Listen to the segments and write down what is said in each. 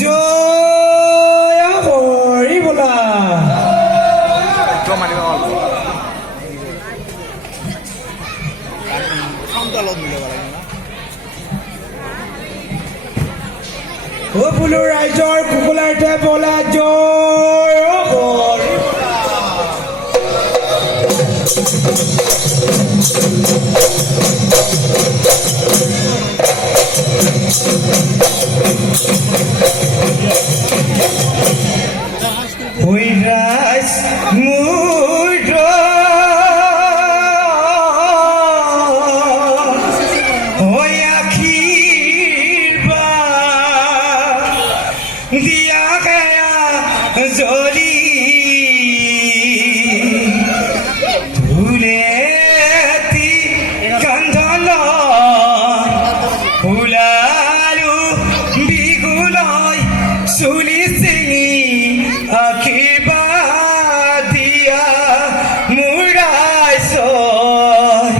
জয় হৰি বোলা ও বোলো ৰাইজৰ কুকুলাৰ্থে বোলা জয় Hari Hoiras mudro Hoy akhirba Diya gaya zoli Dhuleti kandhala Hulalu bigulai suli singi Akiba dia murai soy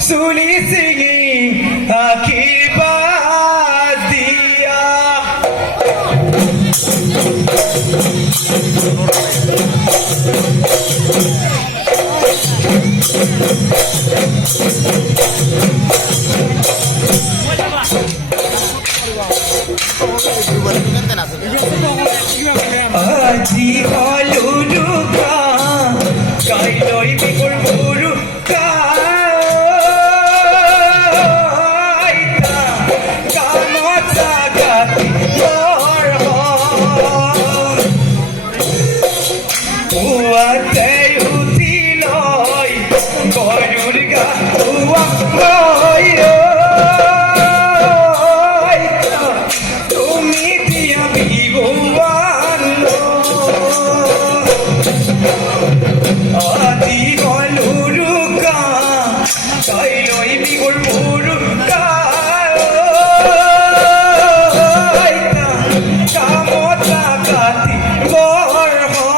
Suli singing Akiba dia Aji haluluka kailoi bikul buruka aita kamota gati yorho uate utiloi gorurga uamoyo Adi goluluka kailoi bigul buruka aita kamota gati gorho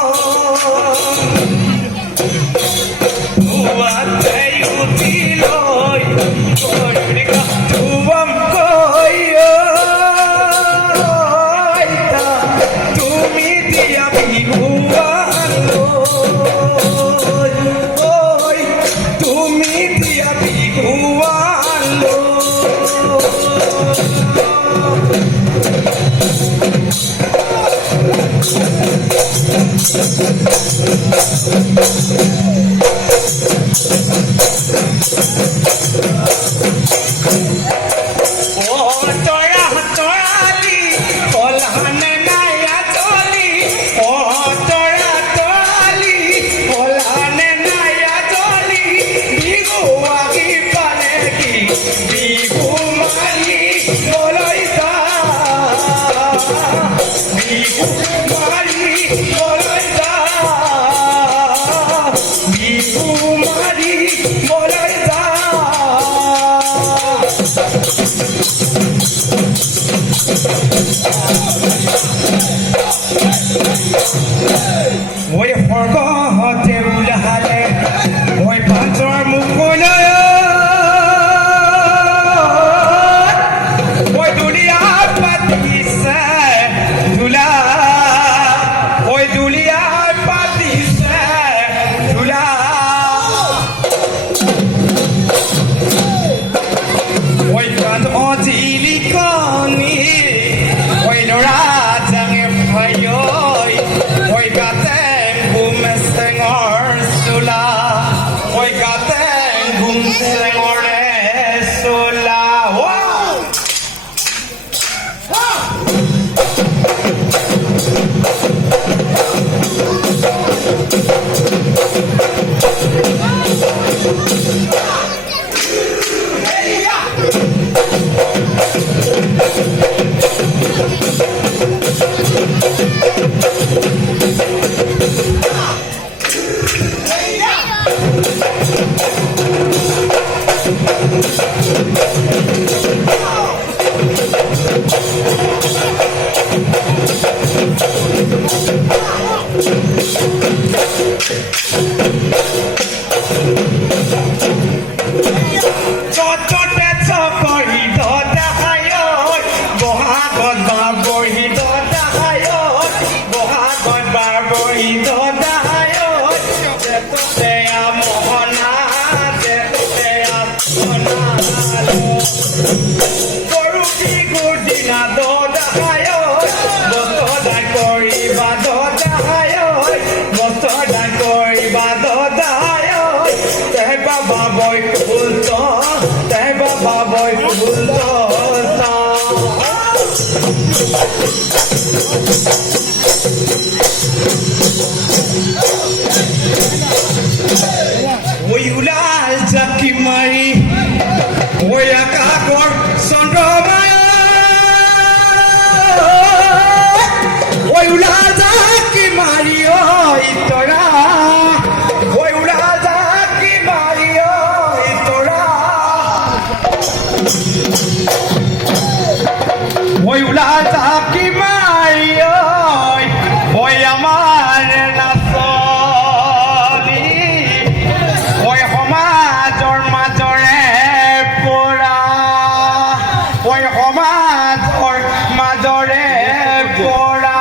uate utiloi gorurga tuam koyo aita tumi dia bigualo Oi forgote ulahale oi pantor mukona oi dunia patisa dula oi dunia patisa dula oi kan otili koni oi lora jange phayoi oi gaten bumesengor sula oi gaten bumesengor sula wow hey ya গৰু বিহুৰ দিনা দদায় বস্তদাই কৰিবা দদায় বস্তদাই কৰিবা দদায় তেহে বাবা বৈ খুলত তেহে বাবা বৈ খুলত ওই উলাল চাকি মারি ওই আকাশৰ চন্দ্ৰমায়া ওই উলাল চাকি মারি ওই তৰা ওই উলাল চাকি মারি ওই তৰা ওই উলাল চাকি মারি ওই আমার নাচনী ওই সমাজৰ মাজৰে পৰা ওই সমাজৰ মাজৰে পৰা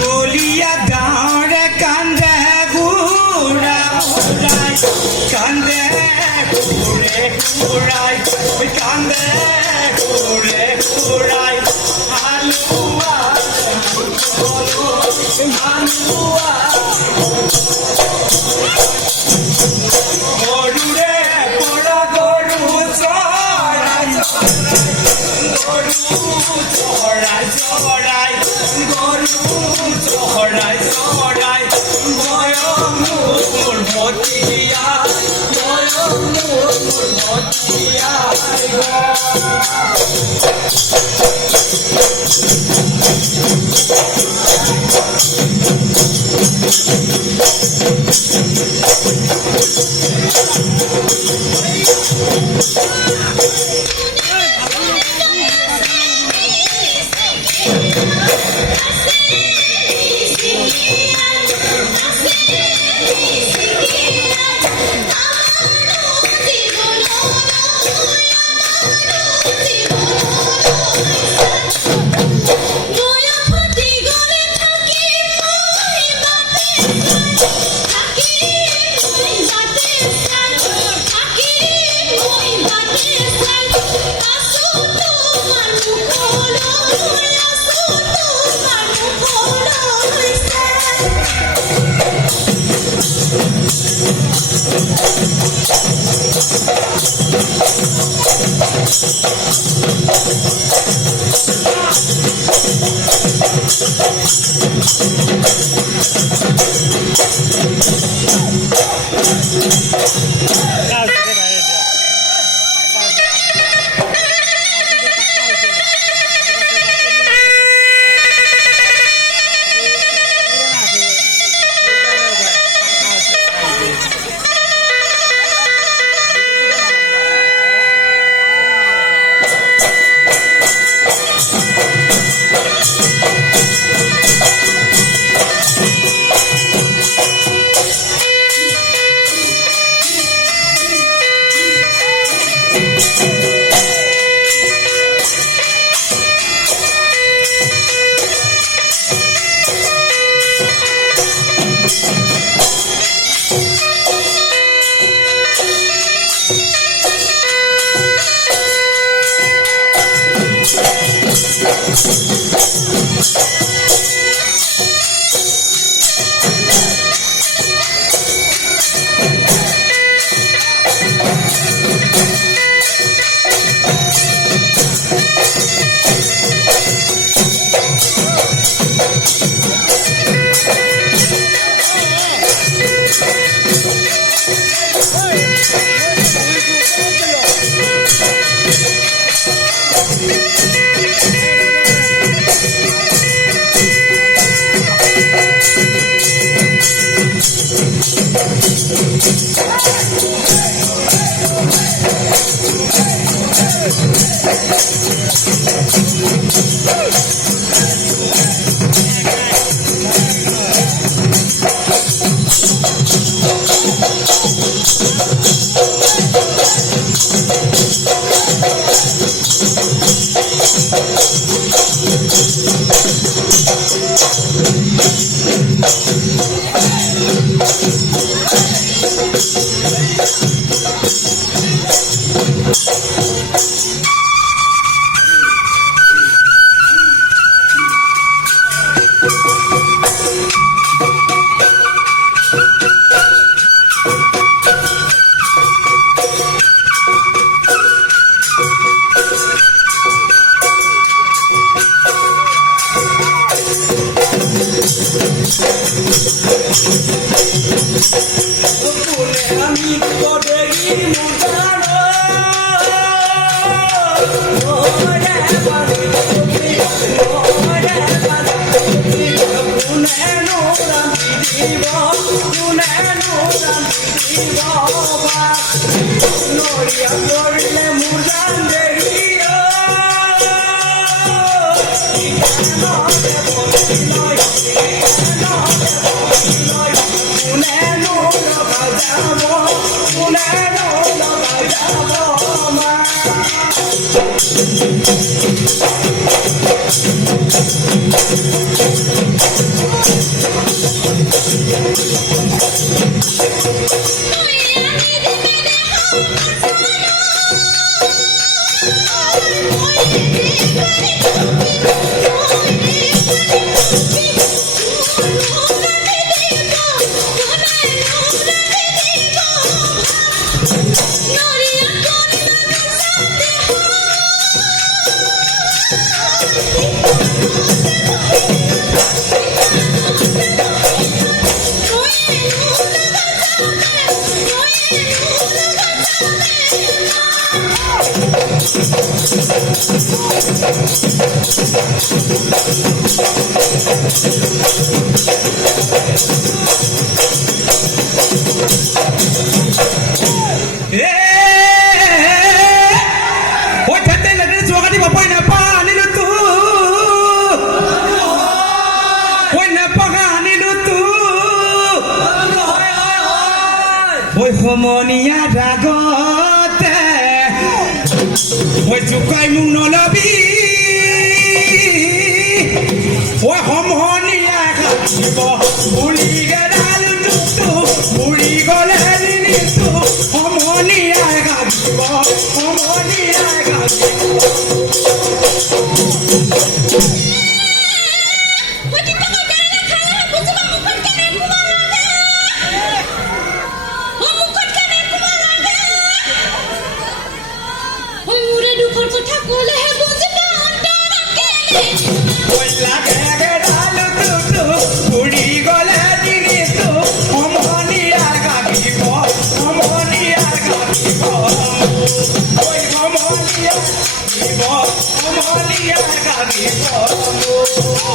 Golia down the kande gura kande gure gurai kande gure gurai halua halua gorure pora goru chorai chorai goru chorai chorai goyamur motiya goyamur motiya Udah रूपर कोठा कोले है बुझना अंटारा केले बोला के डाल तू उड़ी गले दिनी तू अमनिया गागी को अमनिया गागी को ओय अमनिया गागी को